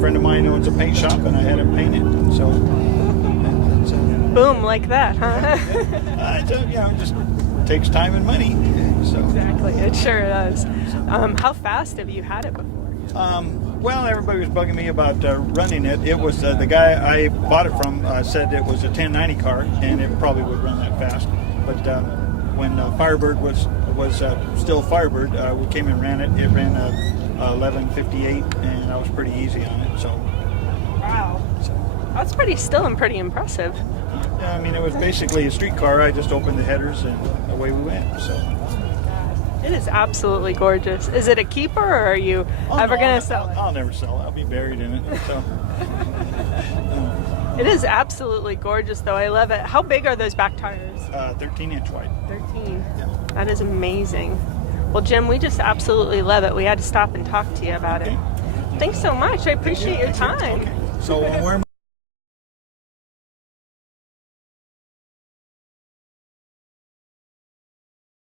friend of mine owns a paint shop, and I had him paint it. So, it's, Boom, like that, huh? it just takes time and money. So. Exactly, it sure does. How fast have you had it before? Well, everybody was bugging me about running it. It was the guy I bought it from said it was a 1090 car, and it probably would run that fast. But when Firebird was still Firebird, we came and ran it. It ran 1158, and I was pretty easy on it. So Wow, that's pretty impressive. I mean, it was basically a street car. I just opened the headers, and away we went. So. It is absolutely gorgeous. Is it a keeper, or are you ever going to sell it? I'll never sell it. I'll be buried in it. So. It is absolutely gorgeous, though. I love it. How big are those back tires? 13-inch wide. 13. Yeah. That is amazing. Well, Jim, we just absolutely love it. We had to stop and talk to you about it. Thanks so much. I appreciate your time. Okay. So where am